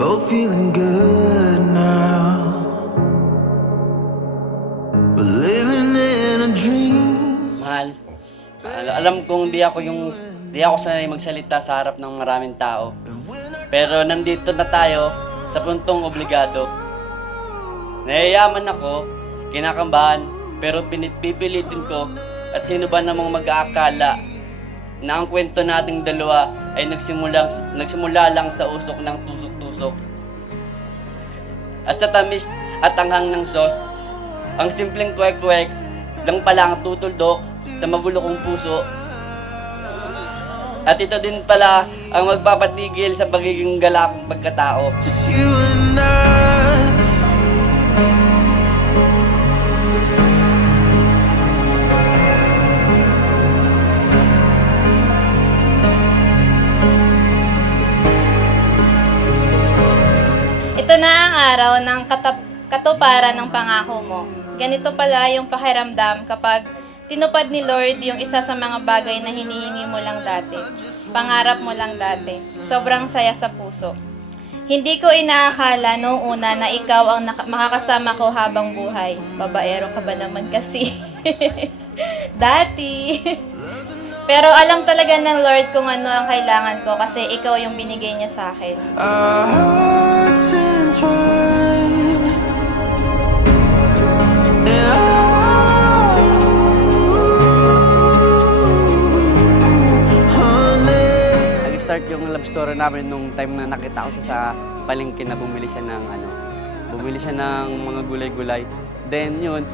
both feeling good now. We're living in a dream. Mahal, alam kong di ako sanay magsalita sa harap ng maraming tao. Pero nandito na tayo sa puntong obligado. Nayayaman ako, kinakambahan, pero pipilitin ko at sino ba namang mag-aakala na ang kwento nating dalawa ay nagsimula lang sa usok ng tusok-tusok. At sa tamis at anghang ng sauce, ang simpleng kwek-kwek lang pala ang tutuldok sa magulo kong puso. At ito din pala ang magpapatigil sa pagiging galakong pagkatao. Just you and I. Ito na ang araw ng katuparan ng pangako mo. Ganito pala yung pakiramdam kapag tinupad ni Lord yung isa sa mga bagay na hinihingi mo lang dati. Pangarap mo lang dati. Sobrang saya sa puso. Hindi ko inaakala noong una na ikaw ang makakasama ko habang buhay. Babaero ka ba naman kasi? Dati. Pero alam talaga ng Lord kung ano ang kailangan ko kasi ikaw yung binigay niya sa akin. Our hearts entwine. Nag-start yung love story namin nung time na nakita ko siya sa palengke na bumili siya ng mga gulay-gulay. Then yun,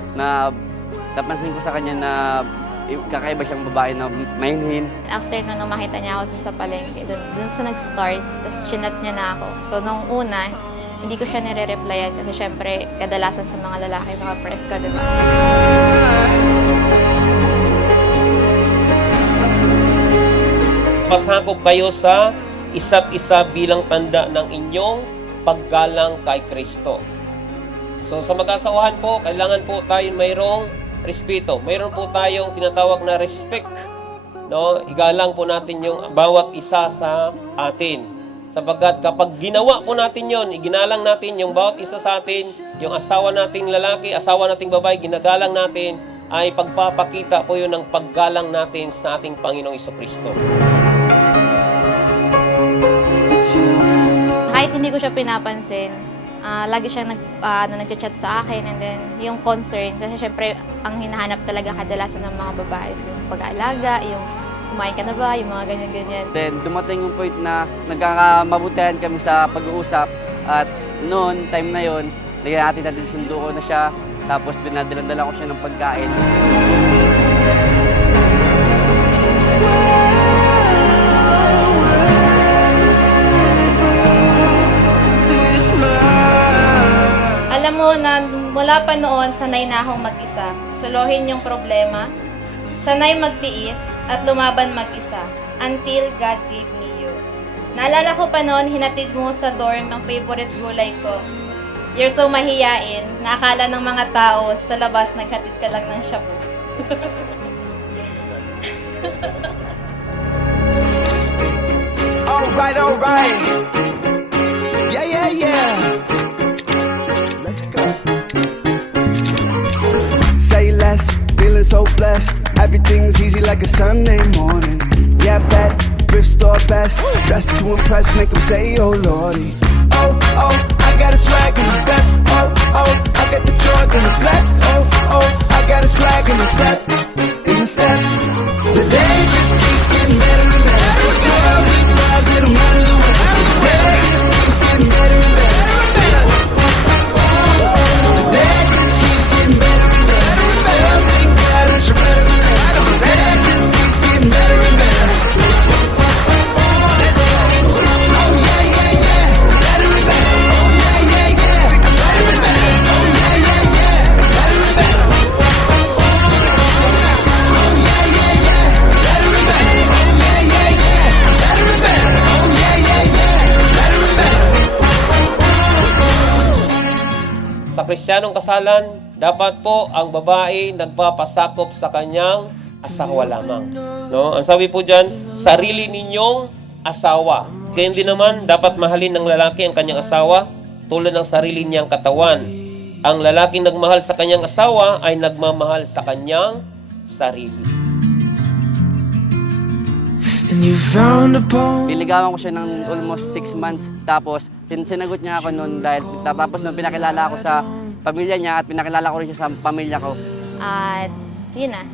napansin ko sa kanya na kakaiba siyang babae na mahinhin. After nung makita niya ako sa palengke, dun sa nag-start, tapos chinat niya na ako. So nung una, hindi ko siya nire-replyan kasi syempre kadalasan sa mga lalaki naka-press ka, diba? Pasakop kayo sa isa't isa bilang tanda ng inyong paggalang kay Kristo. So sa mag-asawahan po, kailangan po tayo mayroong respeto. Mayroon po tayong tinatawag na respect. No? Igalang po natin yung bawat isa sa atin. Sapagkat kapag ginawa po natin yon, iginalang natin yung bawat isa sa atin, yung asawa nating lalaki, asawa nating babae, ginagalang natin, ay pagpapakita po yun ng paggalang natin sa ating Panginoong Jesucristo. Kahit hindi ko siya pinapansin, lagi siyang nag-chat sa akin, and then yung concern, kasi syempre ang hinahanap talaga kadalasan ng mga babae is yung pag-aalaga, yung kumain ka na ba, yung mga ganyan-ganyan. Then dumating yung point na nagkakamabutihan kami sa pag-uusap at noon, time na yon, natin sundo ko na siya, tapos dinadala ko siya ng pagkain. Alam mo na mula pa noon, sanay na akong mag-isa. Suluhin yung problema, sanay magtiis at lumaban mag-isa until God gave me you. Naalala ko pa noon, hinatid mo sa dorm ang favorite gulay ko. You're so mahiyain, na akala ng mga tao sa labas naghatid ka lang ng shabu. Alright. Yeah. Let's go. Say less, feeling so blessed. Everything's easy like a Sunday morning. Yeah, bet, thrift store best. Dressed to impress, make them say, oh lordy. Oh, I got a swag in the step. Oh, I got the Jordan the flex. Oh, I got a swag in the step. The day just keeps getting better and better. Tell me vibes, it don't matter the weather. The day just keeps getting better and better. The day just keeps getting better and better. Tell me vibes, you're better than ever. The day just keeps getting better and better. Oh yeah. Better and better. Oh yeah. Better and better. Oh yeah. Better and better. Sa Kristiyanong kasalan, dapat po ang babae nagpapasakop sa kanyang asawa lamang. No? Ang sabi po dyan, sarili ninyong asawa. gayon din naman, dapat mahalin ng lalaki ang kanyang asawa tulad ng sarili niyang katawan. Ang lalaking nagmahal sa kanyang asawa ay nagmamahal sa kanyang sarili. And you found a poem. Niligawan ko siya ng almost 6 months. Tapos, sinagot niya ako noon dahil tapos nung pinakilala ako sa pamilya niya at pinakilala ko rin siya sa pamilya ko. At yun na,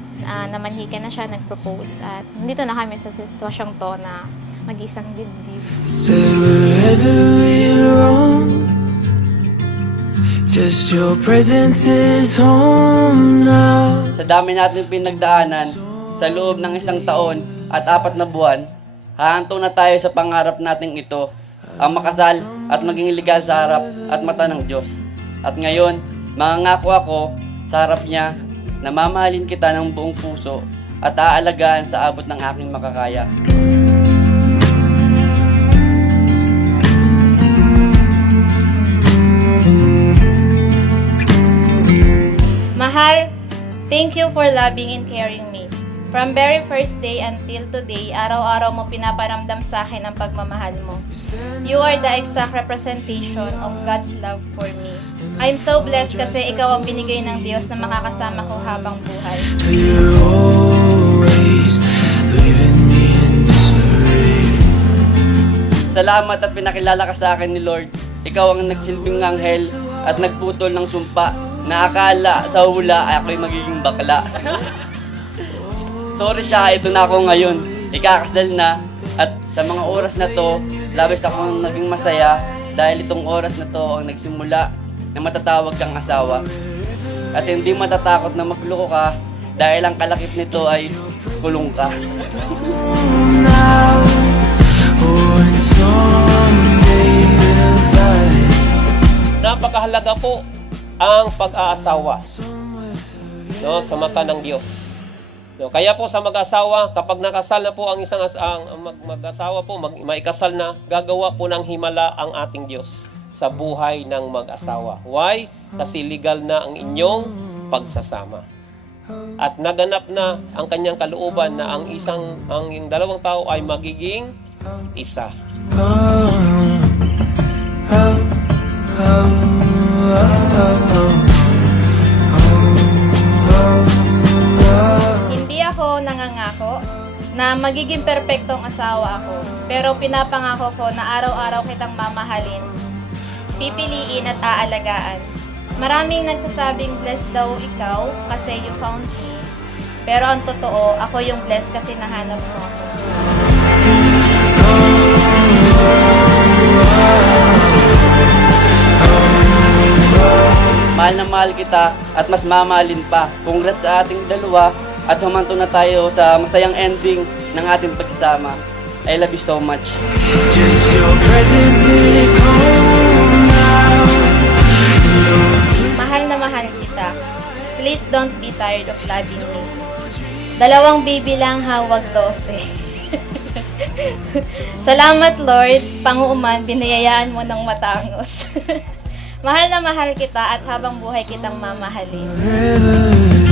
namanhikan na siya, nag-propose. At nandito na kami sa sitwasyong to na mag-isang dibdib. Said wherever we're wrong, just your presence is home now. Sa dami natin pinagdaanan, sa loob ng 1 taon at 4 na buwan, hahanto na tayo sa pangarap nating ito, ang makasal at maging legal sa harap at mata ng Diyos. At ngayon, mangangako ako sa harap niya na mamahalin kita ng buong puso at aalagaan sa abot ng aking makakaya. Mahal, thank you for loving and caring me. From very first day until today, araw-araw mo pinaparamdam sa akin ang pagmamahal mo. You are the exact representation of God's love for me. I'm so blessed kasi ikaw ang binigay ng Diyos na makakasama ko habang buhay. You're always leaving me in disarray. Salamat at pinakilala ka sa akin ni Lord. Ikaw ang nagsilbing anghel at nagputol ng sumpa na akala sa hula ay ako'y magiging bakla. Sorry siya, ito na ako ngayon. Ikakasal na. At sa mga oras na to, labis akong naging masaya dahil itong oras na to ang nagsimula na matatawag kang asawa. At hindi matatakot na magloko ka dahil ang kalakip nito ay kulong ka. Now, oh, and someday we'll fly. Napakahalaga po ang pag-aasawa, no, sa mata ng Diyos. No, kaya po sa mag-asawa, kapag nakasal na po ang isang mag-asawa po, maikasal na, gagawa po ng himala ang ating Diyos sa buhay ng mag-asawa. Why? Kasi legal na ang inyong pagsasama. At naganap na ang kanyang kalooban na ang yung dalawang tao ay magiging isa. Hindi ako nangangako na magiging perpektong asawa ako, pero pinapangako ko na araw-araw kitang mamahalin, pipiliin at aalagaan. Maraming nagsasabing blessed daw ikaw kasi you found me, pero ang totoo, ako yung blessed kasi nahanap mo ako. Mahal na mahal kita at mas mamahalin pa. Congrats sa ating dalawa at humanto na tayo sa masayang ending ng ating pagsasama. I love you so much. Just your presence is home now. Mahal na mahal kita. Please don't be tired of loving me. 2 baby lang, hawag 12. Salamat Lord, Panguuman, binayayaan mo ng matangos. Mahal na mahal kita at habang buhay kitang mamahalin. Forever.